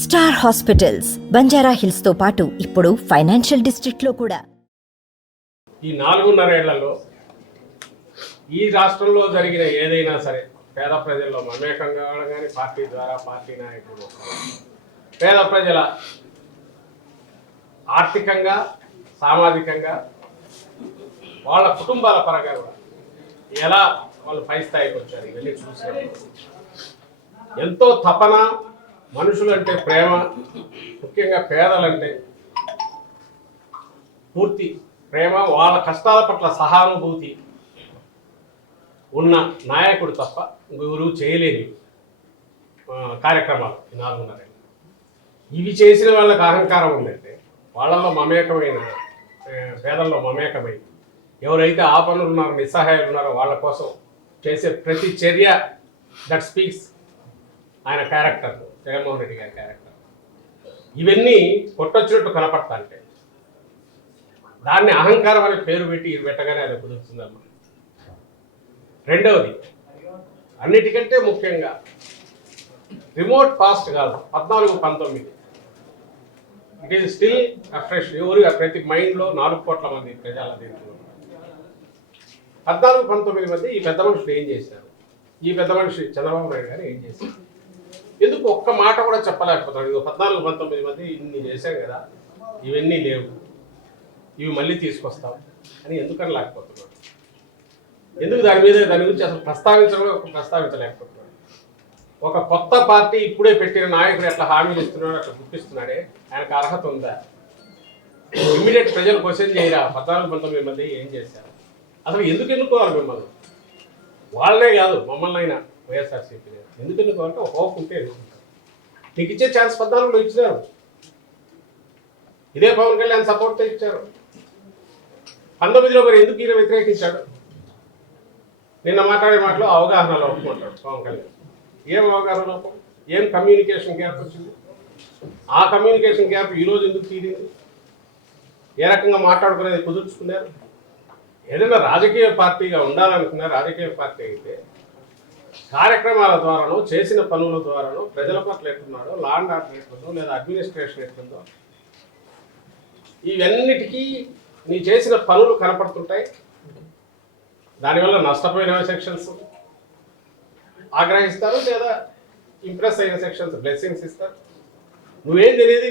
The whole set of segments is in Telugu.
స్టార్ హాస్పిటల్స్ బంజారా హిల్స్ తో పాటు ఇప్పుడు ఫైనాన్షియల్ డిస్ట్రిక్ట్ లో కూడా. ఈ 4.5 ఏళ్లలో ఈ రాష్ట్రంలో జరిగిన ఏదైనా సరే పేద ప్రజల్లో మమేకం కావడం కానీ పార్టీ ద్వారా పార్టీ నాయకులు పేద ప్రజల ఆర్థికంగా సామాజికంగా వాళ్ళ కుటుంబాల పరంగా కూడా ఎలా వాళ్ళు పై స్థాయికి వచ్చారు ఇవన్నీ చూసినప్పుడు ఎంతో తపన, మనుషులంటే ప్రేమ, ముఖ్యంగా పేదలంటే పూర్తి ప్రేమ, వాళ్ళ కష్టాల పట్ల సహానుభూతి ఉన్న నాయకుడు తప్ప గురువు చేయలేని కార్యక్రమాలు 4.5 ఏళ్ళు. ఇవి చేసిన వాళ్ళకి అహంకారం ఉందంటే వాళ్ళల్లో మమేకమైన పేదల్లో మమేకమై ఎవరైతే ఆపన్నులు ఉన్నారో నిస్సహాయాలు ఉన్నారో వాళ్ళ కోసం చేసే ప్రతి చర్య దట్ స్పీక్స్ ఆయన క్యారెక్టర్, జగన్మోహన్ రెడ్డి గారి క్యారెక్టర్. ఇవన్నీ కొట్టొచ్చినట్టు కనపడతా అంటే దాన్ని అహంకారం అనే పేరు పెట్టి పెట్టగానే అది కుదురుతుందమ్మా. రెండవది, అన్నిటికంటే ముఖ్యంగా రిమోట్ పాస్ట్ కాదు, 14-19 ఇట్ ఈస్ స్టిల్ అఫ్రెష్. ఎవరు ప్రతి మైండ్లో 4 కోట్ల మంది ప్రజల దీంట్లో 14-19 మంది ఈ పెద్ద మనుషులు ఏం చేశారు, ఈ పెద్ద మనిషి చంద్రబాబు నాయుడు గారు ఏం చేశారు, ఎందుకు ఒక్క మాట కూడా చెప్పలేకపోతున్నాడు. ఇది 14-19 మంది ఇన్ని చేశాం కదా, ఇవన్నీ లేవు, ఇవి మళ్ళీ తీసుకొస్తాం అని ఎందుకని లేకపోతున్నాడు, ఎందుకు దాని గురించి అసలు ప్రస్తావించలేకపోతున్నాడు. ఒక కొత్త పార్టీ ఇప్పుడే పెట్టిన నాయకుడు ఎట్లా హామీలు ఇస్తున్నాడు, అట్లా గుర్తిస్తున్నాడే, ఆయనకు అర్హత ఉందా? ఇమ్మీడియట్ ప్రజలు క్వశ్చన్ చేయరా 14-19 మంది ఏం చేశారు, అసలు ఎందుకు ఎన్నుకోవాలి మిమ్మల్ని? వాళ్ళనే కాదు మమ్మల్ని అయినా వైఎస్ఆర్సీపీ ఎందుకు ఎన్నుకోవాలంటే ఒక హోప్ ఉంటే ఎన్నుకుంటారు. నీకు ఇచ్చే ఛాన్స్ 14లో ఇచ్చినారు, ఇదే పవన్ కళ్యాణ్ సపోర్ట్తో ఇచ్చారు. 19లో మరి ఎందుకు ఈయన వ్యతిరేకించాడు? నిన్న మాట్లాడే మాటలో అవగాహన లోపం అంటాడు పవన్ కళ్యాణ్. ఏం అవగాహన లోపం, ఏం కమ్యూనికేషన్ గ్యాప్ వచ్చింది? ఆ కమ్యూనికేషన్ గ్యాప్ ఈరోజు ఎందుకు తీరింది? ఏ రకంగా మాట్లాడుకునేది కుదుర్చుకున్నారు? ఏదైనా రాజకీయ పార్టీగా ఉండాలనుకున్న రాజకీయ పార్టీ అయితే కార్యక్రమాల ద్వారానో చేసిన పనుల ద్వారానో ప్రజల పట్ల ఎట్లున్నాడో, లా అండ్ ఆర్డర్ ఎట్లుందో, లేదా అడ్మినిస్ట్రేషన్ ఎట్లుందో, ఇవన్నిటికీ నీ చేసిన పనులు కనపడుతుంటాయి. దానివల్ల నష్టపోయిన సెక్షన్స్ ఆగ్రహిస్తారు, లేదా ఇంప్రెస్ అయిన సెక్షన్స్ బ్లెస్సింగ్స్ ఇస్తారు. నువ్వేం తెలియదు,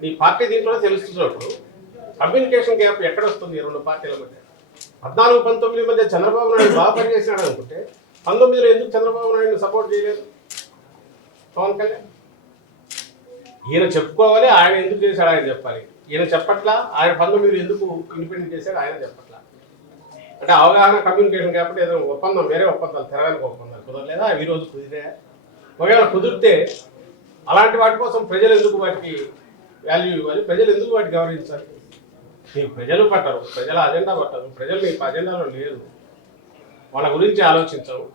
నీ పార్టీ దీంట్లో తెలుస్తున్నప్పుడు కమ్యూనికేషన్ గ్యాప్ ఎక్కడ వస్తుంది? 2 పార్టీల మధ్య 14-19 మధ్య చంద్రబాబు నాయుడు బాగా పనిచేసినాడు అనుకుంటే 19లో ఎందుకు చంద్రబాబు నాయుడు సపోర్ట్ చేయలేదు పవన్ కళ్యాణ్? ఈయన చెప్పుకోవాలి, ఆయన ఎందుకు చేశాడు ఆయన చెప్పాలి. ఈయన చెప్పట్లా, ఆయన 19లో ఎందుకు ఇండిపెండెంట్ చేశాడు ఆయన చెప్పట్లా. అంటే అవగాహన కమ్యూనికేషన్ కాబట్టి ఏదో ఒప్పందం, వేరే ఒప్పందాలు, తెరవేనక ఒప్పందాలు కుదరలేదా? ఈరోజు కుదిరే ఒకవేళ కుదిరితే అలాంటి వాటి కోసం ప్రజలు ఎందుకు వాటికి వాల్యూ ఇవ్వాలి, ప్రజలు ఎందుకు వాటికి గౌరవించాలి? నీకు ప్రజలు పట్టరు, ప్రజల అజెండా పట్టరు, ప్రజలు నీకు అజెండాలో లేదు, వాళ్ళ గురించి ఆలోచించవు.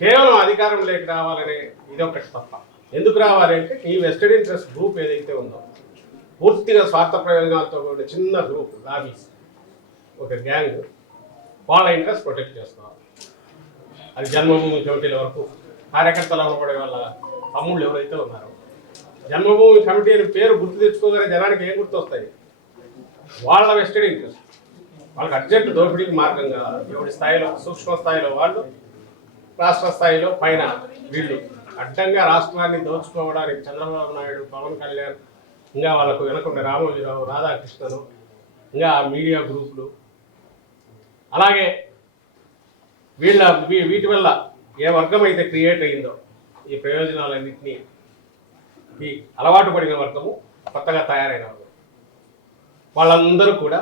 కేవలం అధికారం లేక రావాలనే ఇదొకటి తప్ప. ఎందుకు రావాలి అంటే నీ వెస్టెడ్ ఇంట్రెస్ట్ గ్రూప్ ఏదైతే ఉందో, పూర్తిగా స్వార్థ ప్రయోజనాలతో కూడిన చిన్న గ్రూప్, లాబీస్, ఒక గ్యాంగ్, వాళ్ళ ఇంట్రెస్ట్ ప్రొటెక్ట్ చేస్తున్నారు. అది జన్మభూమి కమిటీల వరకు కార్యకర్తలు అవ్వబడే వాళ్ళ తమ్ముళ్ళు ఎవరైతే ఉన్నారో, జన్మభూమి కమిటీ అని పేరు గుర్తు తెచ్చుకోగానే జనానికి ఏం గుర్తు వస్తాయి? వాళ్ళ వెస్టెడ్ ఇంట్రెస్ట్, వాళ్ళకి అర్జెంట్ దోపిడీకి మార్గంగా ఎవరి స్థాయిలో, సూక్ష్మ స్థాయిలో వాళ్ళు, రాష్ట్ర స్థాయిలో పైన వీళ్ళు అడ్డంగా రాష్ట్రాన్ని దోచుకోవడానికి చంద్రబాబు నాయుడు, పవన్ కళ్యాణ్, ఇంకా వాళ్ళకు వెనకుండే రామోజీరావు, రాధాకృష్ణను, ఇంకా మీడియా గ్రూపులు, అలాగే వీటి వల్ల ఏ వర్గం అయితే క్రియేట్ అయ్యిందో ఈ ప్రయోజనాలన్నింటినీ ఈ అలవాటు పడిన వర్గము, కొత్తగా తయారైన వర్గం, వాళ్ళందరూ కూడా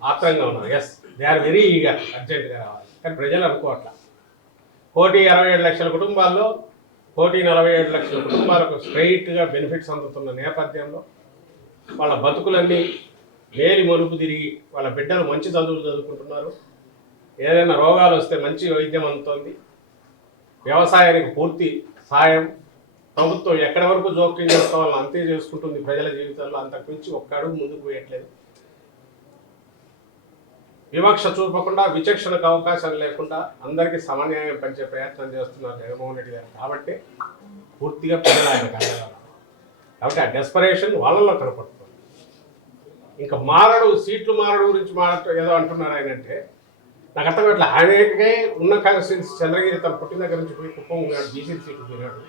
ఆత్రంగా ఉన్నారు. Yes, they are very eager, అర్జెంటుగా రావాలి. కానీ ప్రజలు అనుకోవట్లా. 1,67,00,000 కుటుంబాల్లో 1,47,00,000 కుటుంబాలకు స్ట్రైట్గా బెనిఫిట్స్ అందుతున్న నేపథ్యంలో వాళ్ళ బతుకులన్నీ వేలి మలుపు తిరిగి వాళ్ళ బిడ్డలు మంచి చదువులు చదువుకుంటున్నారు, ఏదైనా రోగాలు వస్తే మంచి వైద్యం అందుతోంది, వ్యవసాయానికి పూర్తి సాయం ప్రభుత్వం ఎక్కడి వరకు జోక్యం చేసుకోవాలని అంతే చేసుకుంటుంది ప్రజల జీవితాల్లో, అంతకు మించి ఒక్క అడుగు ముందుకు వేయట్లేదు. వివక్ష చూపకుండా విచక్షణకు అవకాశం లేకుండా అందరికీ సమన్యాయం పంచే ప్రయత్నం చేస్తున్నారు జగన్మోహన్ రెడ్డి గారు. కాబట్టి పూర్తిగా ప్రజలు ఆయన కలగాలి. కాబట్టి ఆ డెస్పరేషన్ వాళ్ళలో కనపడుతుంది. ఇంకా మారడు, సీట్లు మారడు గురించి మారడం ఏదో అంటున్నారు ఆయన. అంటే నాకు అర్థం కావట్లే. ఆయనకే ఉన్న కాన్స్టిట్యూన్సీ చంద్రగిరి తన పుట్టిన దగ్గర నుంచి పోయి కుప్పం ఉన్నాడు, బీసీ సీట్లు పోయినాడు.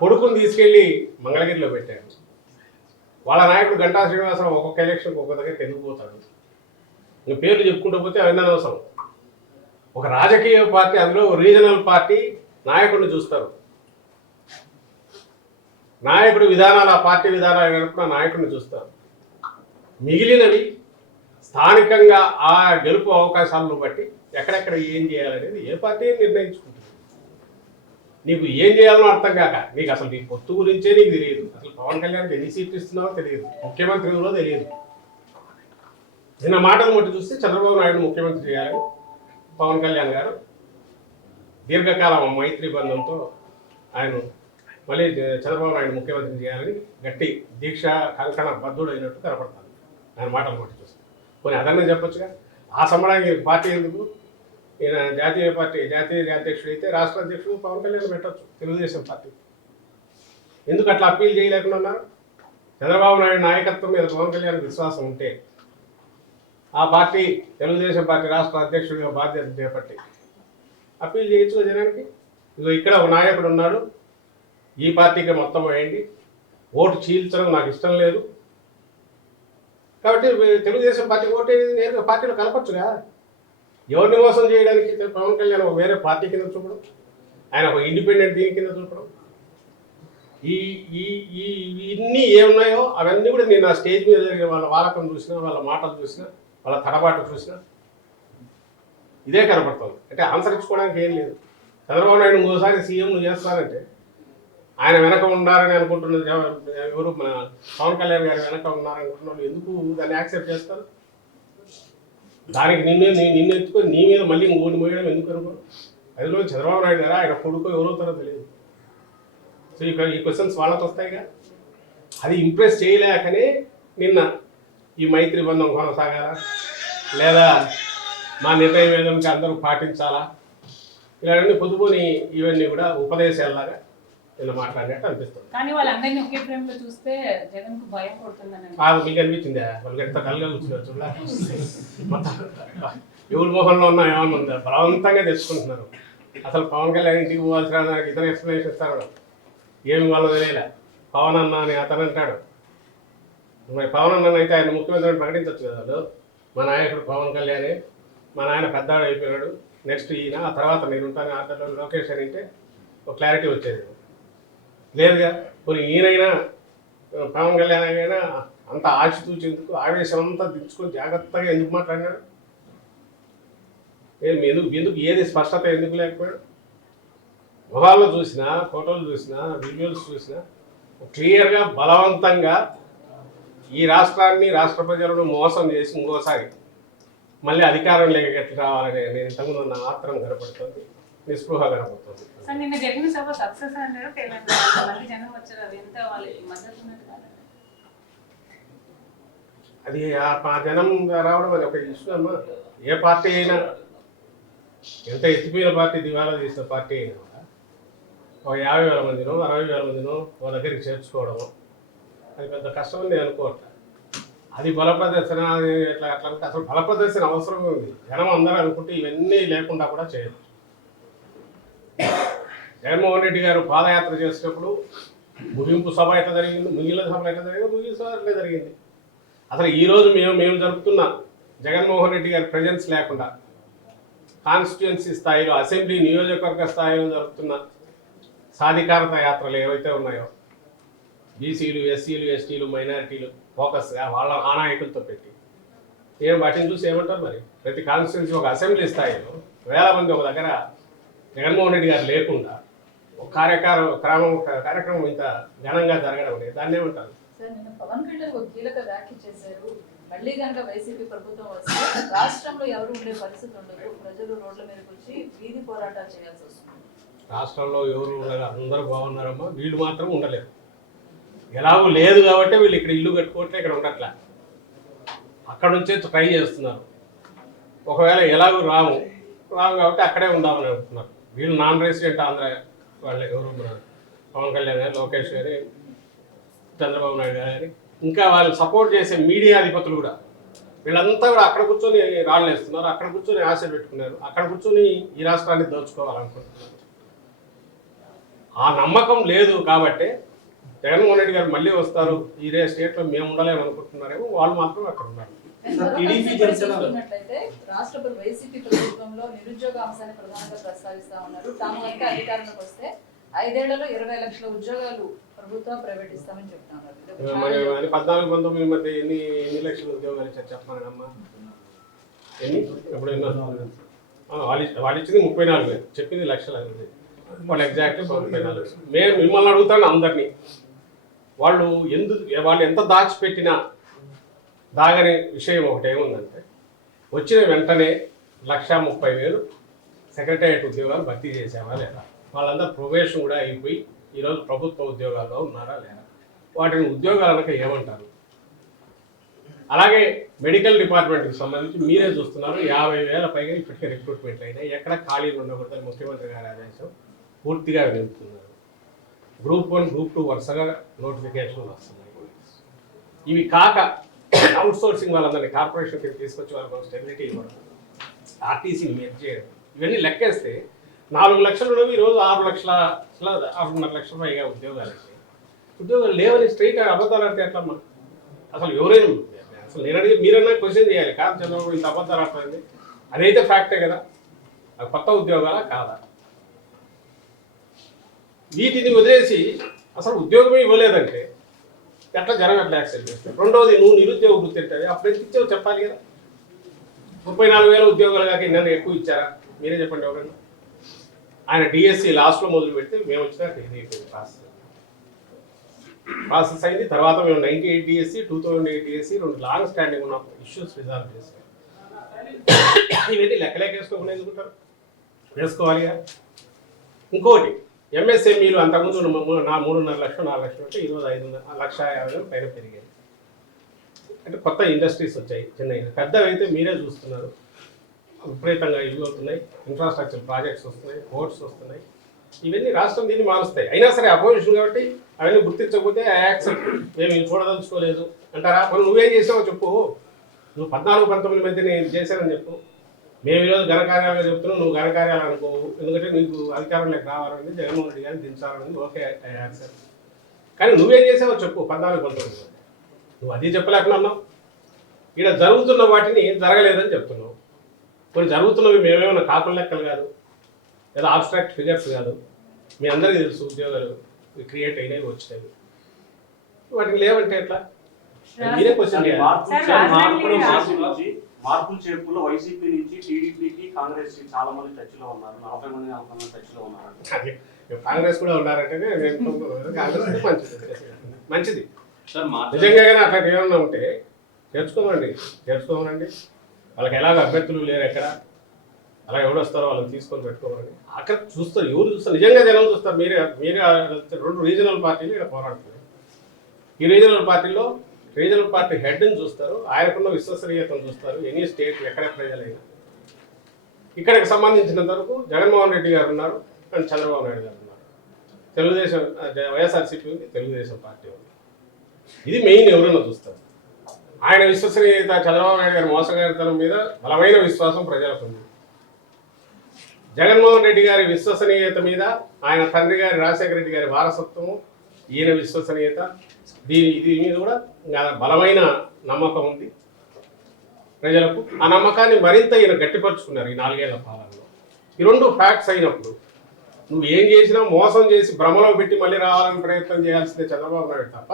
కొడుకుని తీసుకెళ్ళి మంగళగిరిలో పెట్టారు. వాళ్ళ నాయకుడు గంటా శ్రీనివాసరావు ఒక్కొక్క ఎలక్షన్కి ఒక్కొక్క దగ్గర తెలిగిపోతాడు. ఇంక పేర్లు చెప్పుకుంటూ పోతే అవన్నీ అనవసరం. ఒక రాజకీయ పార్టీ, అందులో రీజనల్ పార్టీ నాయకుడిని చూస్తారు. నాయకుడి విధానాలు, ఆ పార్టీ విధానాలు గడుపున నాయకుడిని చూస్తారు. మిగిలినవి స్థానికంగా ఆ గెలుపు అవకాశాలను బట్టి ఎక్కడెక్కడ ఏం చేయాలనేది ఏ పార్టీ నిర్ణయించుకుంటుంది. నీకు ఏం చేయాలో అర్థం కాక, నీకు అసలు నీ పొత్తు గురించే నీకు తెలియదు. అసలు పవన్ కళ్యాణ్కి ఎన్ని సీట్లు ఇస్తున్నావో తెలియదు, ముఖ్యమంత్రి ఎవరో తెలియదు. నిన్న మాటలు మట్టి చూస్తే చంద్రబాబు నాయుడు ముఖ్యమంత్రి చేయాలని పవన్ కళ్యాణ్ గారు దీర్ఘకాలం మైత్రి బంధంతో ఆయన మళ్ళీ చంద్రబాబు నాయుడు ముఖ్యమంత్రి చేయాలని గట్టి దీక్ష కంకణ బద్ధుడు అయినట్టు కనపడతాను ఆయన మాటలు మట్టి చూస్తే. కొన్ని అదన్నా చెప్పొచ్చుగా. ఆ సంబడానికి పార్టీ ఎందుకు? ఈయన జాతీయ అధ్యక్షుడు అయితే రాష్ట్ర అధ్యక్షుడు పవన్ కళ్యాణ్ పెట్టచ్చు తెలుగుదేశం పార్టీ. ఎందుకు అట్లా అప్పీల్ చేయలేకుండా ఉన్నారు? చంద్రబాబు నాయుడు నాయకత్వం మీద పవన్ కళ్యాణ్ విశ్వాసం ఉంటే ఆ పార్టీ తెలుగుదేశం పార్టీ రాష్ట్ర అధ్యక్షుడిగా బాధ్యత చేపట్టి అప్పీల్ చేయొచ్చు జనానికి. ఇగో ఇక్కడ ఒక నాయకుడు ఉన్నాడు, ఈ పార్టీకి మొత్తం వేయండి, ఓటు చీల్చడం నాకు ఇష్టం లేదు కాబట్టి తెలుగుదేశం పార్టీ ఓటు నేరుగా పార్టీలో కలపచ్చుగా. ఎవరిని మోసం చేయడానికి పవన్ కళ్యాణ్ ఒక వేరే పార్టీ కింద చూపడం, ఆయన ఒక ఇండిపెండెంట్ దీని కింద చూపడం, ఈ ఈ ఈ ఇన్ని ఏమున్నాయో అవన్నీ కూడా నేను ఆ స్టేజ్ మీద జరిగిన వాళ్ళ వాలకం చూసినా, వాళ్ళ మాటలు చూసినా, వాళ్ళ తడబాటు చూసినా ఇదే కనపడుతుంది. అంటే ఆన్సర్ ఇచ్చుకోవడానికి ఏం లేదు. చంద్రబాబు నాయుడు ఇంకోసారి సీఎం చేస్తానంటే ఆయన వెనక ఉన్నారని అనుకుంటున్నది ఎవరు? మన పవన్ కళ్యాణ్ గారు వెనక ఉన్నారనుకుంటున్న వాళ్ళు ఎందుకు దాన్ని యాక్సెప్ట్ చేస్తారు? దానికి నిన్ను ఎత్తుకొని నీ మీద మళ్ళీ ఇంకోటి మోయడం ఎందుకు అనుకోరు? అదిలో చంద్రబాబు నాయుడు గారా ఆయన కొడుకు ఎవరవుతారో తెలియదు. సో ఈ క్వశ్చన్స్ వాళ్ళకి వస్తాయిగా. అది ఇంప్రెస్ చేయలేకనే నిన్న ఈ మైత్రి బంధం కొనసాగాలా లేదా మా నిర్ణయం ఏదంటే అందరూ పాటించాలా ఇలాంటి పొద్దుపోని ఇవన్నీ కూడా ఉపదేశాలలాగా నిన్న మాట్లాడినట్టు అనిపిస్తుంది. కానీ వాళ్ళందరినీ ఒకే ఫ్రేమ్ లో చూస్తే జగన్ కు భయం పడుతుందని కాదు, మీకు అనిపించిందా? వాళ్ళకి ఎంత కలుగా కూర్చున్నారు చూడ, మొత్తం ఎవరి మొహంలో ఉన్నా ఏమన్నా ఉందా? బలవంతంగా తెచ్చుకుంటున్నారు. అసలు పవన్ కళ్యాణ్ ఇంటికి పోవాల్సిన దానికి ఇతర ఎక్స్ప్లెనేషన్ ఇస్తాడు. ఏమి వాళ్ళ తెలియలే. పవన్ అన్న అని అతను అంటాడు. మరి పవన్ అన్న అయితే ఆయన ముఖ్యమంత్రిని ప్రకటించవచ్చు కదా. వాళ్ళు మా నాయకుడు పవన్ కళ్యాణే, మా నాయన పెద్దవాడు అయిపోయాడు, నెక్స్ట్ ఈయన, ఆ తర్వాత నేను ఉంటాను ఆటలో లోకేష్ అని అంటే ఒక క్లారిటీ వచ్చేది. లేదుగా. కొన్ని ఈయనైనా పవన్ కళ్యాణ్ అయినా అంత ఆశతూచి ఎందుకు, ఆవేశం అంతా దించుకొని జాగ్రత్తగా ఎందుకు మాట్లాడినాడు? ఎందుకు ఏది స్పష్టత ఎందుకు లేకపోయాడు? మొహాల్లో చూసినా, ఫోటోలు చూసినా, విజువల్స్ చూసినా క్లియర్గా బలవంతంగా ఈ రాష్ట్రాన్ని, రాష్ట్ర ప్రజలను మోసం చేసి ఇంకోసారి మళ్ళీ అధికారం లేక ఎట్లా రావాలని నేను ఇంతకుముందు నా ఆత్రం కనపడుతుంది, నిస్పృహ కనపడుతుంది. సార్ నిన్న జరిగిన సభ సక్సెస్ అన్నారు. మళ్ళీ జనం వచ్చారు, అది ఎంత వాళ్ళకి మద్దతు ఉన్నట్టు కాదు. అది ఆ జనం రావడం అది ఒక ఇష్యూ అమ్మా. ఏ పార్టీ అయినా, ఎంత ఎత్తిపోయిన పార్టీ, దివాలా చేసిన పార్టీ అయినా కూడా ఒక 50,000 మందినో 60,000 మందినో ఒక దగ్గరికి చేర్చుకోవడము అది పెద్ద కష్టం అని నేను అనుకోవట్లేదు. అది బలప్రదర్శన ఎట్లా అట్లా అంటే అసలు బలప్రదర్శన అవసరం ఉంది. జనం అందరూ అనుకుంటే ఇవన్నీ లేకుండా కూడా చేయొచ్చు. జగన్మోహన్ రెడ్డి గారు పాదయాత్ర చేసినప్పుడు ముగింపు సభ ఎట్లా జరిగింది, మిగిలిన సభ ఎట్లా జరిగింది, ముగింపు సభ ఎట్లా జరిగింది. అసలు ఈరోజు మేము జరుపుతున్న జగన్మోహన్ రెడ్డి గారి ప్రజెన్స్ లేకుండా కాన్స్టిట్యుయెన్సీ స్థాయిలో, అసెంబ్లీ నియోజకవర్గ స్థాయిలో జరుపుతున్న సాధికారత యాత్రలు ఏవైతే ఉన్నాయో, బీసీలు, ఎస్సీలు, ఎస్టీలు, మైనారిటీలు ఫోకస్గా వాళ్ళ ఆ నాయకులతో పెట్టి వాటిని చూసి ఏమంటారు? మరి ప్రతి కాన్స్టిట్యున్సీ ఒక అసెంబ్లీ స్థాయిలో 1000 మంది ఒక దగ్గర జగన్మోహన్ రెడ్డి గారు లేకుండా ఒక కార్యక్రమం ఇంత ఘనంగా జరగడం అనేది దాన్ని ఏమంటారు? సార్ నిన్న పవన్ కళ్యాణ్ ఒక కీలక వ్యాఖ్య చేశారు. మళ్ళీ కనుక వైసీపీ ప్రభుత్వం వస్తే రాష్ట్రంలో ఎవరు ఉండే పరిస్థితి ఉండదు, ప్రజలు రోడ్ల మీదకి వచ్చి వీధి పోరాటాలు చేయాల్సి వస్తుంది. రాష్ట్రంలో ఎవరు ఉండగా అందరూ బాగున్నారమ్మా, వీళ్ళు మాత్రం ఉండలేరు. ఎలాగూ లేదు కాబట్టి వీళ్ళు ఇక్కడ ఇల్లు కట్టుకోవట్లే, ఇక్కడ ఉండట్లే, అక్కడ నుంచే ట్రై చేస్తున్నారు. ఒకవేళ ఎలాగో రాము కాబట్టి అక్కడే ఉందామని అనుకుంటున్నారు. వీళ్ళు నాన్ రెసిడెంట్ ఆంధ్ర వాళ్ళు ఎవరు పవన్ కళ్యాణ్ గారు, లోకేష్ గారి, చంద్రబాబు నాయుడు గారు, ఇంకా వాళ్ళు సపోర్ట్ చేసే మీడియా అధిపతులు కూడా వీళ్ళంతా కూడా అక్కడ కూర్చొని రాళ్ళు వేస్తున్నారు, అక్కడ కూర్చొని ఆశలు పెట్టుకున్నారు, అక్కడ కూర్చొని ఈ రాష్ట్రాన్ని దోచుకోవాలనుకుంటున్నారు. ఆ నమ్మకం లేదు కాబట్టి జగన్మోహన్ రెడ్డి గారు మళ్ళీ వస్తారు, ఇదే స్టేట్లో మేము ఉండలేము అనుకుంటున్నారేమో, వాళ్ళు మాత్రం అక్కడ ఉన్నారు. చూసుకున్నట్లయితే రాష్ట్ర వైసీపీ ప్రభుత్వంలో నిరుద్యోగ అంశాన్ని ప్రధానంగా ప్రస్తావిస్తా ఉన్నారు. తాము కనుక అధికారంలోకి వస్తే 5 ఏళ్లలో 20 లక్షల ఉద్యోగాలు ప్రభుత్వం ప్రైవేట్ ఇస్తామని చెప్తా ఉన్నారు. 14-19 మధ్య ఎన్ని లక్షల ఉద్యోగాలు ఇచ్చారు చెప్పమనమ్మా? ఎన్ని? ఎప్పుడు వాళ్ళు ఇచ్చింది 34,000, చెప్పింది లక్షలు. వాళ్ళు ఎగ్జాక్ట్లీ 34,000. మేము మిమ్మల్ని అడుగుతాను అందరినీ, వాళ్ళు ఎంత దాచిపెట్టినా దాగని విషయం ఒకటి ఏముందంటే, వచ్చిన వెంటనే 130,000 సెక్రటేరియట్ ఉద్యోగాలు భర్తీ చేసామా లేదా? వాళ్ళందరూ ప్రొబేషన్ కూడా అయిపోయి ఈరోజు ప్రభుత్వ ఉద్యోగాల్లో ఉన్నారా లేదా? వాటిని ఉద్యోగాలనక ఏమంటారు? అలాగే మెడికల్ డిపార్ట్మెంట్కి సంబంధించి మీరే చూస్తున్నారు, 50,000 పైగా ఇప్పటికే రిక్రూట్మెంట్ అయినాయి. ఎక్కడ ఖాళీలు ఉండకూడదని ముఖ్యమంత్రి గారి ఆదేశం పూర్తిగా వినిపిస్తున్నారు. గ్రూప్ 1, గ్రూప్ 2 వరుసగా నోటిఫికేషన్లు వస్తున్నాయి. ఇవి కాక అవుట్ సోర్సింగ్ వాళ్ళందరినీ కార్పొరేషన్కి తీసుకొచ్చి వాళ్ళకి స్టెబిలిటీ ఇవ్వడం, ఆర్టీసీని మెర్జ్ చేయడం, ఇవన్నీ లెక్కేస్తే 4 లక్షలు ఉన్నవి ఈరోజు 6,5 లక్షల పైగా ఉద్యోగాలు లేవని స్ట్రైట్ అబద్ధాలు అంటే ఎట్లమ్మా? అసలు ఎవరైనా అసలు నేను అడిగి మీరన్నా క్వశ్చన్ చేయాలి. కాదు చంద్రబాబు ఇంత అబద్ధాలు ఆడుతుంది, అదైతే ఫ్యాక్టే కదా, అది కొత్త ఉద్యోగాలా కాదా? వీటిని వదిలేసి అసలు ఉద్యోగమే ఇవ్వలేదంటే ఎట్లా జనం ఎట్లా యాక్సెప్ట్ చేస్తారు? రెండోది, నువ్వు నిరుద్యోగ వృత్తి అంటే అప్పుడు ఎంత ఇచ్చావు చెప్పాలి కదా. 34,000 ఉద్యోగాలు కాక నన్ను ఎక్కువ ఇచ్చారా? మీరే చెప్పండి ఎవరన్నా. ఆయన డిఎస్సి లాస్ట్లో మొదలు పెడితే మేము వచ్చినాక ఇది ప్రాసెస్ అయింది. తర్వాత మేము 98 డిఎస్సి, 2008 డిఎస్సి 2 లాంగ్ స్టాండింగ్ ఉన్న ఇష్యూస్ రిజాల్వ్ చేసాం. ఇవన్నీ లెక్కలేకేసుకోకుండా ఎందుకుంటారు? వేసుకోవాలిగా. ఇంకోటి, ఎంఎస్ఎంఈలు అంతకుముందు 3.5 లక్షలు 4 లక్షలు అంటే ఈరోజు 5,50,000 పైన పెరిగాయి. అంటే కొత్త ఇండస్ట్రీస్ వచ్చాయి. చిన్న పెద్దవి అయితే మీరే చూస్తున్నారు, విపరీతంగా ఇవి అవుతున్నాయి, ఇన్ఫ్రాస్ట్రక్చర్ ప్రాజెక్ట్స్ వస్తున్నాయి, పోర్ట్స్ వస్తున్నాయి. ఇవన్నీ రాష్ట్రం దీన్ని మారుస్తాయి. అయినా సరే అపోజిషన్ కాబట్టి అవన్నీ గుర్తించకపోతే యాక్సెప్ట్, మేము ఇది చూడదలుచుకోలేదు అంటారా? మరి నువ్వేం చేసావో చెప్పు. నువ్వు 14-19 మధ్య నేను చేశానని చెప్పు. మేము ఈరోజు ఘనకార్యాలుగా చెప్తున్నావు, నువ్వు ఘనకార్యాలు అనుకోవు. ఎందుకంటే నీకు అధికారంలోకి రావాలని జగన్మోహన్ రెడ్డి గారిని దించాలని ఓకే యాక్సెప్ట్. కానీ నువ్వేం చేసావో చెప్పు. 14-19 నువ్వు అది చెప్పలేకుండా ఉన్నావు. ఇక్కడ జరుగుతున్న వాటిని జరగలేదని చెప్తున్నావు. కొన్ని జరుగుతున్నవి మేమేమన్నా కాకుల లెక్కలు కాదు, లేదా ఆబ్స్ట్రాక్ట్ ఫిగర్స్ కాదు. మీ అందరికీ తెలుసు ఉద్యోగాలు క్రియేట్ అయినవి వచ్చినవి. వాటిని లేవంటే ఎట్లా? మీరే క్వశ్చన్ చేయాలి. మార్పులు చేర్పుల్లో వైసీపీ నుంచి టీడీపీకి కాంగ్రెస్ చాలా మంది టచ్లో ఉన్నారు. 40 మంది టచ్లో ఉన్నారు. కాంగ్రెస్ కూడా ఉన్నారంటేనే కాంగ్రెస్ మంచిది. నిజంగా కానీ అట్లా ఏమన్నా ఉంటే చేర్చుకోమనండి. వాళ్ళకి ఎలాగ అభ్యర్థులు లేరు ఎక్కడ, అలా ఎవరు వస్తారో వాళ్ళని తీసుకొని పెట్టుకోమని అక్కడ చూస్తారు. ఎవరు చూస్తారు? నిజంగా జనం చూస్తారు. మీరే 2 రీజనల్ పార్టీలు ఇక్కడ పోరాడుతున్నాయి. ఈ రీజనల్ పార్టీలో రీజనల్ పార్టీ హెడ్ని చూస్తారు, ఆయనకున్న విశ్వసనీయతను చూస్తారు. ఎనీ స్టేట్ ఎక్కడ ప్రజలైనా ఇక్కడికి సంబంధించినంత వరకు జగన్మోహన్ రెడ్డి గారు ఉన్నారు అండ్ చంద్రబాబు నాయుడు గారు ఉన్నారు. తెలుగుదేశం వైఎస్ఆర్సీపీ ఉంది, తెలుగుదేశం పార్టీ ఉంది. ఇది మెయిన్ ఎవరన్నా చూస్తారు. ఆయన విశ్వసనీయత, చంద్రబాబు నాయుడు గారి మోసగారితనం మీద బలమైన విశ్వాసం ప్రజలకు ఉంది. జగన్మోహన్ రెడ్డి గారి విశ్వసనీయత మీద ఆయన తండ్రి గారి రాజశేఖర రెడ్డి గారి వారసత్వము, ఈయన విశ్వసనీయత, దీని మీద కూడా బలమైన నమ్మకం ఉంది ప్రజలకు. ఆ నమ్మకాన్ని మరింత ఈయన గట్టిపరుచుకున్నారు ఈ 4 ఏళ్ల పాలనలో. ఈ 2 ఫ్యాక్ట్స్ అయినప్పుడు నువ్వు ఏం చేసినా మోసం చేసి భ్రమలో పెట్టి మళ్ళీ రావాలని ప్రయత్నం చేయాల్సిందే చంద్రబాబు నాయుడు తప్ప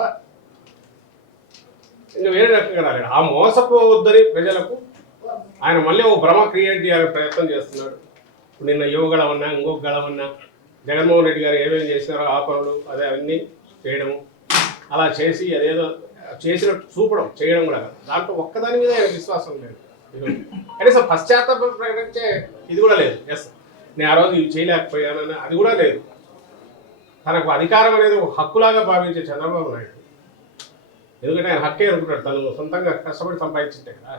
ఇంకా వేరే రకంగా రాలేడు. ఆ మోసపోవద్దని ప్రజలకు ఆయన మళ్ళీ ఒక భ్రమ క్రియేట్ చేయాలని ప్రయత్నం చేస్తున్నాడు. నిన్న యువగళమన్నా ఇంకొక గళమన్నా జగన్మోహన్ రెడ్డి గారు ఏమేమి చేసినారో ఆ పనులు అదే అన్నీ చేయడము, అలా చేసి అదేదో చేసినట్టు చూపడం చేయడం కూడా కాదు. దాంట్లో ఒక్కదాని మీద ఆయన విశ్వాసం లేదు. కనీసం పశ్చాత్తాపం ప్రకటించే ఇది కూడా లేదు. ఎస్ నేను ఆ రోజు ఇవి చేయలేకపోయానని అది కూడా లేదు. తనకు అధికారం అనేది ఒక హక్కులాగా భావించే చంద్రబాబు నాయుడు, ఎందుకంటే ఆయన హక్కే అనుకుంటాడు, తను సొంతంగా కష్టపడి సంపాదించింటే కదా.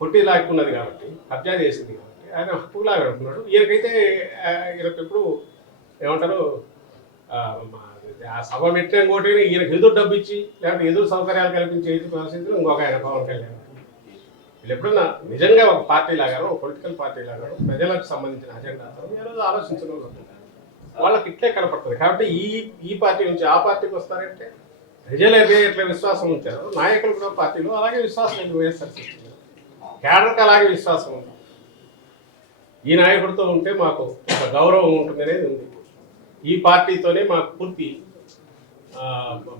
కొట్టి లాక్కున్నది కాబట్టి, కబ్జా చేసింది కాబట్టి ఆయన హక్కు లాగడుతున్నాడు. ఈయనకైతే ఈయనకు ఎప్పుడు ఏమంటారు ఆ సభ పెట్టిన ఇంకోటి ఈయనకు ఎదురు డబ్బు ఇచ్చి లేకపోతే ఎదురు సౌకర్యాలు కల్పించి ఎదురు పరిస్థితులు ఇంకొక ఆయన పవన్ కళ్యాణ్. వీళ్ళు ఎప్పుడన్నా నిజంగా ఒక పార్టీ లాగానో ఒక పొలిటికల్ పార్టీ లాగానో ప్రజలకు సంబంధించిన అజెండాతో ఈరోజు ఆలోచించిన వాళ్ళకి ఇట్లే కనపడుతుంది. కాబట్టి ఈ పార్టీ నుంచి ఆ పార్టీకి వస్తారంటే ప్రజలు ఎట్లా విశ్వాసం ఉంచారు, నాయకులు కూడా పార్టీలో అలాగే విశ్వాసం ఉంది. వైఎస్ఆర్సీపీ కేడర్కి అలాగే విశ్వాసం ఉంది. ఈ నాయకుడితో ఉంటే మాకు ఒక గౌరవం ఉంటుంది అనేది ఉంది. ఈ పార్టీతోనే మాకు పూర్తి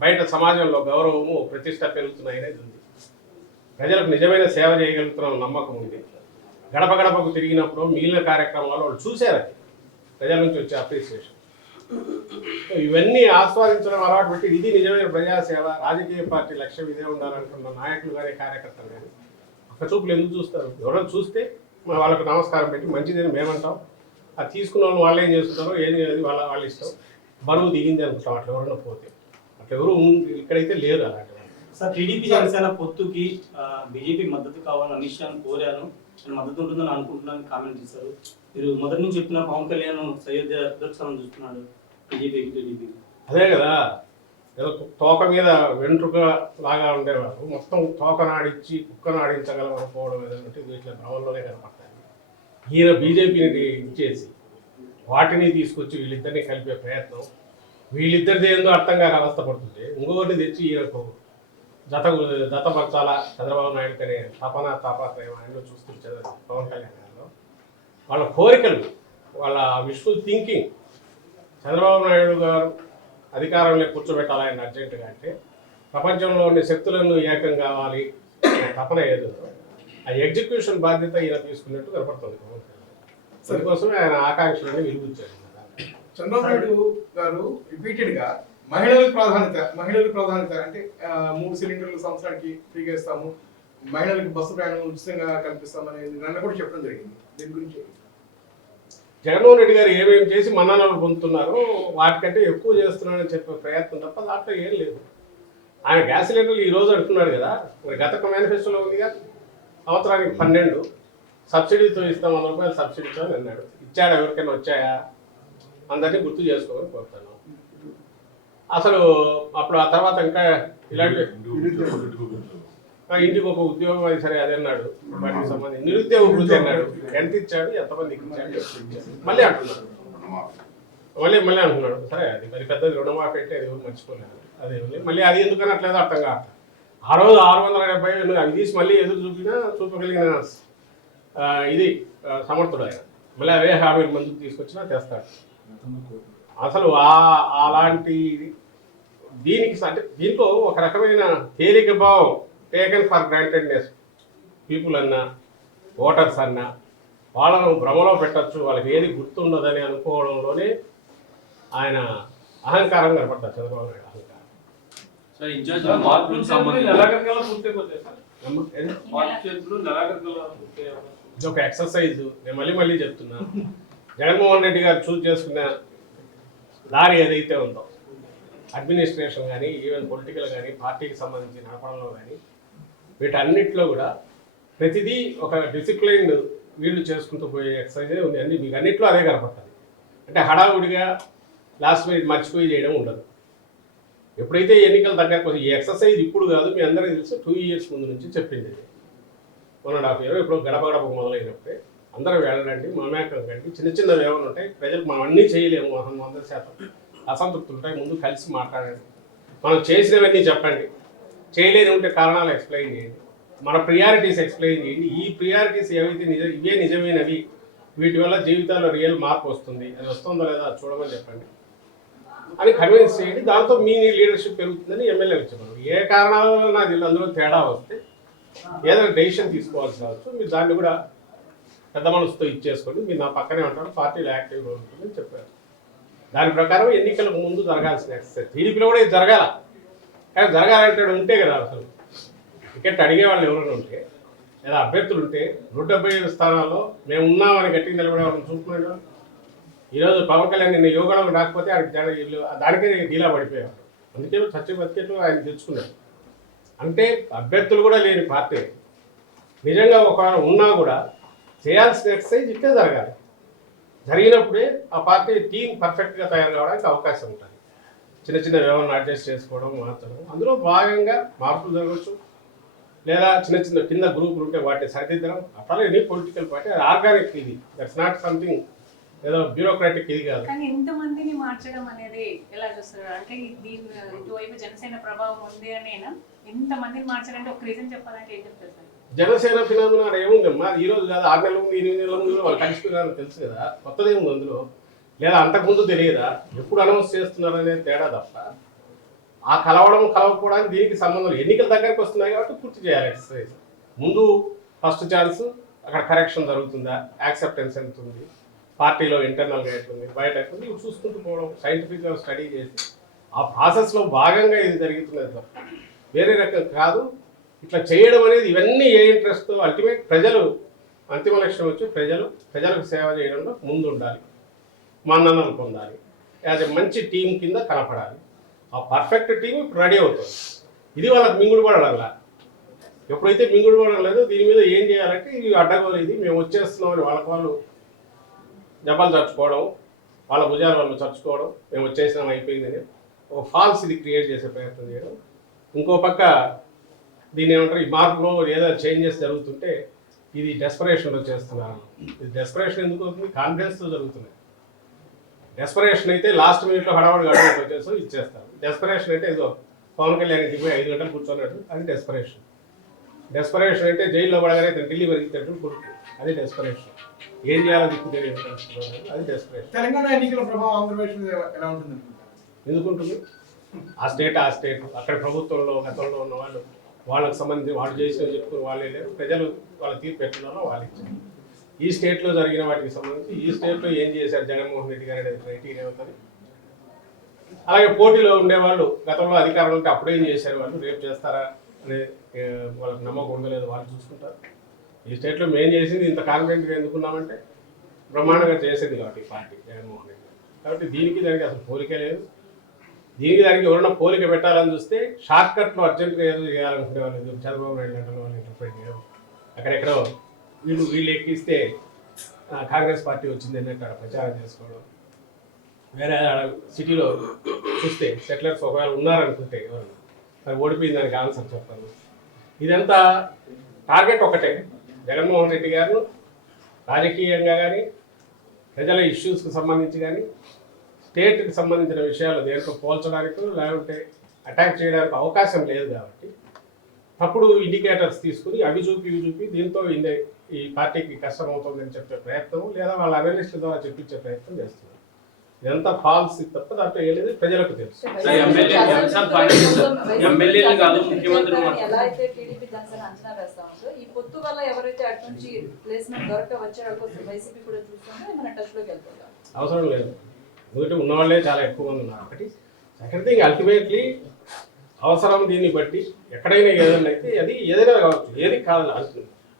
బయట సమాజంలో గౌరవము ప్రతిష్ట పెరుగుతున్నాయి అనేది ఉంది. ప్రజలకు నిజమైన సేవ చేయగలుగుతున్న నమ్మకం ఉంది. గడప గడపకు తిరిగినప్పుడు మిగిలిన కార్యక్రమాలు వాళ్ళు చూశారు, అది ప్రజల నుంచి వచ్చే అప్రిసియేషన్. ఇవన్నీ ఆస్వాదించడం అలవాటు పెట్టి ఇది నిజమైన ప్రజాసేవ, రాజకీయ పార్టీ లక్ష్యం ఇదే ఉండాలనుకున్న నాయకులు కానీ కార్యకర్తలు కానీ ఒక్క చూపులు ఎందుకు చూస్తారు? ఎవరైనా చూస్తే వాళ్ళకు నమస్కారం పెట్టి మంచిదని మేమంటాం. అది తీసుకున్న వాళ్ళు వాళ్ళు ఏం చేస్తుంటారో ఏది వాళ్ళ ఇష్టం. బరువు దిగింది అనుకుంటాం అట్లా ఎవరైనా పోతే. అట్లా ఎవరు ఇక్కడైతే లేదు అలాంటి. సార్, టీడీపీ జనసేన పొత్తుకి బీజేపీ మద్దతు కావాలని అమిత్ షాను కోరాను, నేను మద్దతు ఉంటుందని అనుకుంటున్నాను కామెంట్ చేశారు. మీరు మొదటి నుంచి చెప్తున్న పవన్ కళ్యాణ్ సయోధ్య దర్శనం చూస్తున్నాడు బీజేపీకి టీడీపీ. అదే కదా, ఏదో తోక మీద వెంట్రుక లాగా ఉండేవారు మొత్తం తోకనాడిచ్చి కుక్కనాడించగలం అనుకోవడం ఏదంటే వీటిలో భ్రమంలోనే కనపడతాయి. ఈయన బీజేపీని ఇచ్చేసి వాటిని తీసుకొచ్చి వీళ్ళిద్దరిని కలిపే ప్రయత్నం, వీళ్ళిద్దరిది ఏందో అర్థం కాక అవస్థపడుతుంది. ఇంకొకరిని తెచ్చి ఈయనకు జతపరచాలా చంద్రబాబు నాయుడు అనే తాపత్రయం ఆయనలో చూస్తుంటారు పవన్ కళ్యాణ్ గారిలో. వాళ్ళ కోరికలు, వాళ్ళ విష్ఫుల్ థింకింగ్, చంద్రబాబు నాయుడు గారు అధికారంలో కూర్చోబెట్టాలి ఆయన అర్జెంటుగా అంటే ప్రపంచంలో ఉన్న శక్తులను ఏకం కావాలి తపన ఏదో ఆ ఎగ్జిక్యూషన్ బాధ్యత ఈయన తీసుకున్నట్టు కనపడుతుంది పవన్ కళ్యాణ్. అందుకోసమే ఆయన ఆకాంక్షలని వెలుగుచ్చారు. చంద్రబాబు నాయుడు గారు రిపీటెడ్గా మహిళలకు ప్రాధాన్యత అంటే 3 సిలిండర్లు సంవత్సరానికి ఫ్రీగా ఇస్తాము, మహిళలకు బస్సు ప్రయాణం ఉచితంగా కల్పిస్తామని నన్ను కూడా చెప్పడం జరిగింది. దీని గురించి జగన్మోహన్ రెడ్డి గారు ఏమేమి చేసి మన్ననలు పొందుతున్నారు, వాటికంటే ఎక్కువ చేస్తున్నారని చెప్పే ప్రయత్నం తప్ప దాంట్లో ఏం లేదు. ఆయన గ్యాస్ సిలిండర్లు ఈ రోజు అంటున్నాడు కదా, మరి గత మేనిఫెస్టోలో ఉందిగా సంవత్సరానికి 12 సబ్సిడీతో ఇస్తాం, 100 రూపాయలు సబ్సిడీతో అని అన్నాడు. ఇచ్చాడా? ఎవరికైనా వచ్చాయా? అందరినీ గుర్తు చేసుకోమని కోరుతాను. అసలు అప్పుడు ఆ తర్వాత ఇంకా ఇలాంటి ఇంటికి ఒక ఉద్యోగం అది సరే అది అన్నాడు. వాటికి సంబంధించి నిరుద్యోగ వృద్ధి అన్నాడు. ఎంత ఇచ్చాడు, ఎంతమందికి ఇచ్చాడు మళ్ళీ అంటున్నాడు. మళ్ళీ అంటున్నాడు. సరే అది మరి పెద్దది రుణమాఫీ అంటే అది మర్చిపోలేదు. అదే మళ్ళీ అది ఎందుకని అట్లేదు అర్థం కాదు. ఆ రోజు 670 అవి తీసి మళ్ళీ ఎదురు చూపగలిగిన ఇది సమర్థుడు ఆయన. మళ్ళీ అవే హామీలు ముందుకు తీసుకొచ్చినా తెస్తాడు. అసలు అలాంటి దీనికి అంటే దీంట్లో ఒక రకమైన తేలిక భావం, టేకన్ ఫర్ గ్రాంటెడ్నెస్ పీపుల్ అన్నా ఓటర్స్ అన్నా వాళ్ళను భ్రమలో పెట్టచ్చు, వాళ్ళకి ఏది గుర్తుండదని అనుకోవడంలోనే ఆయన అహంకారం కనపడతారు. చంద్రబాబు నాయుడు అహంకారం. ఇది ఒక ఎక్సర్సైజ్. నేను మళ్ళీ చెప్తున్నా, జగన్మోహన్ రెడ్డి గారు చూస్ చేసుకున్న దారి ఏదైతే ఉందో అడ్మినిస్ట్రేషన్ కానీ ఈవెన్ పొలిటికల్ కానీ పార్టీకి సంబంధించి నడపడంలో కానీ వీటన్నిటిలో కూడా ప్రతిదీ ఒక డిసిప్లైన్ వీళ్ళు చేసుకుంటూ పోయే ఎక్సర్సైజే ఉంది. అన్ని మీకు అన్నింటిలో అదే కనపడుతుంది. అంటే హడావుడిగా లాస్ట్ మినిట్ మర్చిపోయి చేయడం ఉండదు. ఎప్పుడైతే ఎన్నికలు దగ్గరకు ఈ ఎక్సర్సైజ్ ఇప్పుడు కాదు, మీ అందరికీ తెలుసు 2 years ముందు నుంచి చెప్పింది. 1.5 year ఇప్పుడు గడప గడపకు మొదలైనప్పుడే అందరూ వెళ్ళండి, మమేకం కండి, చిన్న ఏమైనా ఉంటాయి ప్రజలకు మనం అన్నీ చేయలేము, 100% అసంతృప్తులు ఉంటాయి, ముందు కలిసి మాట్లాడండి, మనం చేసినవన్నీ చెప్పండి, చేయలేని ఉంటే కారణాలు ఎక్స్ప్లెయిన్ చేయండి, మన ప్రియారిటీస్ ఎక్స్ప్లెయిన్ చేయండి. ఈ ప్రియారిటీస్ ఏవైతే ఇవే నిజమైనవి, వీటి వల్ల జీవితాల్లో రియల్ మార్పు వస్తుంది, అది వస్తుందో లేదా చూడమని చెప్పండి అని కన్విన్స్ చేయండి. దాంతో మీ లీడర్షిప్ పెరుగుతుందని ఎమ్మెల్యేలు చెప్పారు. ఏ కారణాల వల్ల నాకు అందులో తేడా వస్తే ఏదైనా డెసిషన్ తీసుకోవాల్సి రావచ్చు, మీరు దాన్ని కూడా పెద్ద మనసుతో ఇచ్చేసుకోండి, మీరు నా పక్కనే ఉంటారు, పార్టీలో యాక్టివ్గా ఉంటుందని చెప్పారు. దాని ప్రకారం ఎన్నికలకు ముందు జరగాల్సిన ఎక్సర్సైజ్ టీడీపీలో కూడా ఇది జరగాల. కానీ జరగాలంటే ఉంటే కదా అసలు టికెట్ అడిగేవాళ్ళు ఎవరైనా ఉంటే లేదా అభ్యర్థులు ఉంటే 175 స్థానాల్లో మేము ఉన్నామని గట్టిగా నిలబడే వాళ్ళని చూసుకున్నాడు. ఈరోజు పవన్ కళ్యాణ్ నిన్న యోగాలకు రాకపోతే దానికే డీలా పడిపోయారు. అందుకే చచ్చి బతికేట్లు ఆయన తెచ్చుకున్నారు. అంటే అభ్యర్థులు కూడా లేని పార్టీ నిజంగా ఒకవేళ ఉన్నా కూడా చేయాల్సిన ఎక్సర్సైజ్ ఇట్లే జరగాలి. జరిగినప్పుడే ఆ పార్టీ టీం పర్ఫెక్ట్గా తయారు కావడానికి అవకాశం ఉంటుంది. చిన్న చిన్న వ్యవహారాలను అడ్జస్ట్ చేసుకోవడం, మార్చడం, అందులో భాగంగా మార్పులు జరగవచ్చు. లేదా చిన్న చిన్న కింద గ్రూపులు ఉంటే వాటిని సరిదిద్దడం. అట్లా ఎనీ పొలిటికల్ పార్టీ అది ఆర్గానిక్, ఇది దట్స్ నాట్ సంథింగ్ ఏదో బ్యూరోక్రాటిక్ ఇది కాదు. కానీ ఇంతమందిని మార్చడం అనేది ఎలా చూస్తారు? అంటే దీని ఇటువైపు జనసేన ప్రభావం ఉంది అనేనా? ఇంతమందిని మార్చాలంటే ఒక రీజన్ చెప్పాలంటే ఏం చెప్తారు సార్? జనసేన ఫినామినా ఏముందమ్మా, ఈ రోజు కాదు 6 నెలల ముందు 8 నెలల ముందు వాళ్ళు కలిసిపోయినారని తెలుసు కదా, కొత్తదేముంది అందులో? లేదా అంతకుముందు తెలియదా? ఎప్పుడు అనౌన్స్ చేస్తున్నారు అనేది తేడా తప్ప ఆ కలవకపోవడానికి దీనికి సంబంధం లేదు. ఎన్నికల దగ్గరికి వస్తున్నాయి కాబట్టి పూర్తి చేయాలి ఎక్సర్సైజ్. ముందు ఫస్ట్ ఛాన్స్ అక్కడ కరెక్షన్ జరుగుతుందా, యాక్సెప్టెన్స్ ఎంత ఉంది, పార్టీలో ఇంటర్నల్గా ఎట్లుంది, బయట ఎట్లుంది, ఇవి చూసుకుంటూ పోవడం, సైంటిఫిక్గా స్టడీ చేసి ఆ ప్రాసెస్లో భాగంగా ఇది జరుగుతున్నది తప్ప వేరే రకం కాదు. ఇట్లా చేయడం అనేది ఇవన్నీ ఏ ఇంట్రెస్ట్తో అల్టిమేట్ ప్రజలు అంతిమ లక్ష్యం వచ్చి ప్రజలకు సేవ చేయడంలో ముందు ఉండాలి, మన్ననలు పొందాలి, యాజ్ ఎ మంచి టీం కింద కనపడాలి. ఆ పర్ఫెక్ట్ టీం ఇప్పుడు రెడీ అవుతుంది. ఇది వాళ్ళకి మింగుడు పడడంలా. ఎప్పుడైతే మింగుడు పడడం లేదో దీని మీద ఏం చేయాలంటే ఇది అడ్డగోలు, ఇది మేము వచ్చేస్తున్నామని వాళ్ళు జపాలు చర్చుకోవడం, వాళ్ళ భుజాలు వాళ్ళు చర్చుకోవడం, మేము వచ్చేసినాం అయిపోయిందని ఒక ఫాల్స్ ఇది క్రియేట్ చేసే ప్రయత్నం చేయడం. ఇంకో పక్క దీన్ని ఏమంటారు, ఈ మార్పులో ఏదో చేంజెస్ జరుగుతుంటే ఇది డెస్పరేషన్లో చేస్తున్నారు. ఇది డెస్పరేషన్ ఎందుకు అవుతుంది? కాన్ఫిడెన్స్తో జరుగుతున్నాయి. డెస్పరేషన్ అయితే లాస్ట్ మినిట్లో హడావుడి గడువు వచ్చేసి ఇచ్చేస్తారు. డెస్పరేషన్ అయితే ఏదో పవన్ కళ్యాణ్ ఇంటికి పోయి 5 గంటలు కూర్చోన్నట్టు, అది డెస్పరేషన్. డెస్పరేషన్ అయితే జైల్లో పడగానే ఢిల్లీ పరిగెత్తట్టు కొడుకు, అది డెస్పరేషన్. ఏం చేయాలో దిక్కు తెలియదు, అది డెస్పరేషన్. తెలంగాణ ఎన్నికల ప్రభావం ఆంధ్రప్రదేశ్ మీద ఎలా ఉంటుంది? ఎందుకుంటుంది? ఆ స్టేట్ అక్కడ ప్రభుత్వంలో గతంలో ఉన్న వాళ్ళకి సంబంధించి వాళ్ళు చేసిన చెప్పుకుని వాళ్ళే లేరు. ప్రజలు వాళ్ళ తీర్పు ఎట్లున్నారో వాళ్ళు ఇచ్చారు. ఈ స్టేట్లో జరిగిన వాటికి సంబంధించి ఈ స్టేట్లో ఏం చేశారు జగన్మోహన్ రెడ్డి గారు అనేది క్రైటీరియా అవుతుంది. అలాగే పోటీలో ఉండేవాళ్ళు గతంలో అధికారంలో ఉంటే అప్పుడేం చేశారు, వాళ్ళు రేపు చేస్తారా అనే వాళ్ళకి నమ్మకం ఉండలేదు, వాళ్ళు చూసుకుంటారు. ఈ స్టేట్లో మేము చేసింది ఇంత కాన్ఫిడెంట్గా ఎందుకున్నామంటే బ్రహ్మాండంగా చేసేది కాబట్టి ఈ పార్టీ జగన్మోహన్ రెడ్డి. కాబట్టి దానికి అసలు పోలికే లేదు. దానికి ఎవరైనా పోలిక పెట్టాలని చూస్తే షార్ట్ కట్లో అర్జెంటుగా ఏదో చేయాలనుకునే వాళ్ళు చంద్రబాబు నాయుడు గంటలో వాళ్ళు ఇంటర్ప్రెట్ చేయడం, అక్కడెక్కడో వీళ్ళు ఎక్కిస్తే కాంగ్రెస్ పార్టీ వచ్చింది అన్నట్టు అక్కడ ప్రచారం చేసుకోవడం. వేరే సిటీలో చూస్తే సెటిలర్స్ ఒకవేళ ఉన్నారనుకుంటే ఎవరు మరి ఓడిపోయింది దానికి ఆన్సర్ చెప్పారు. ఇదంతా టార్గెట్ ఒకటే, జగన్మోహన్ రెడ్డి గారు రాజకీయంగా కానీ ప్రజల ఇష్యూస్కి సంబంధించి కానీ స్టేట్కి సంబంధించిన విషయాలు దేంట్లో పోల్చడానికి లేకుంటే అటాక్ చేయడానికి అవకాశం లేదు. కాబట్టి అప్పుడు ఇండికేటర్స్ తీసుకుని అవి చూపి దీంతో ఈ పార్టీకి కష్టం అవుతుందని చెప్పే ప్రయత్నం, లేదా వాళ్ళ అనలిస్టుల ద్వారా చెప్పించే ప్రయత్నం చేస్తున్నారు. ఇదంతా ఫాల్స్ తప్ప దాంట్లో ఏలేదు, ప్రజలకు తెలుసు. ఎలా అయితే టీడీపీ జనసేన అంచనా వేస్తా ఉందో ఈ పొత్తు వల్ల ఎవరైతే అటు నుంచి ప్లేస్మెంట్ దొరక వచ్చారో వైసీపీ కూడా చూస్తుందో మన టచ్ లోకి వెళ్తుందా? అవసరం లేదు, ఎందుకంటే ఉన్నవాళ్ళే చాలా ఎక్కువ మంది ఉన్నారు. ఒకటి. సెకండ్ థింగ్, అల్టిమేట్లీ అవసరం దీన్ని బట్టి ఎక్కడైనా ఏదైనా అయితే అది ఏదైనా కావచ్చు, ఏది కాదు.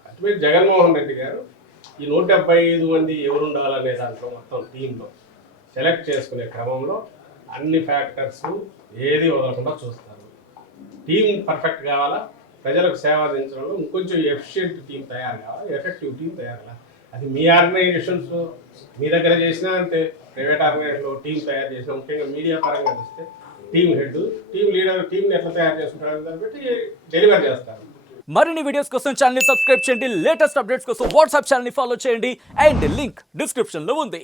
అల్టిమేట్ జగన్మోహన్ రెడ్డి గారు ఈ 175 మంది ఎవరు ఉండాలనే దాంట్లో మొత్తం టీంలో సెలెక్ట్ చేసుకునే క్రమంలో అన్ని ఫ్యాక్టర్స్ ఏది వదలకుండా చూస్తారు. టీం పర్ఫెక్ట్ కావాలా, ప్రజలకు సేవ అందించడంలో ఇంకొంచెం ఎఫిషియెంట్ టీం తయారు కావాలి, ఎఫెక్టివ్ టీం తయారు కావాలి. అది మీ ఆర్గనైజేషన్స్ మీ దగ్గర చేసినా అంటే ప్రైవేట్ ఆర్గనైజేషన్లో టీం తయారు చేసినా, ముఖ్యంగా మీడియా పరంగా చూస్తే టీం హెడ్, టీం లీడర్ టీంని ఎట్లా తయారు చేసుకుంటారని దాన్ని బట్టి డెలివర్ చేస్తారు. మరిన్ని వీడియోస్ కోసం ఛానల్ ని సబ్స్క్రైబ్ చేయండి, లేటెస్ట్ అప్డేట్స్ కోసం వాట్సాప్ ఛానల్ ని ఫాలో చేయండి అండ్ లింక్ డిస్క్రిప్షన్ లో ఉంది.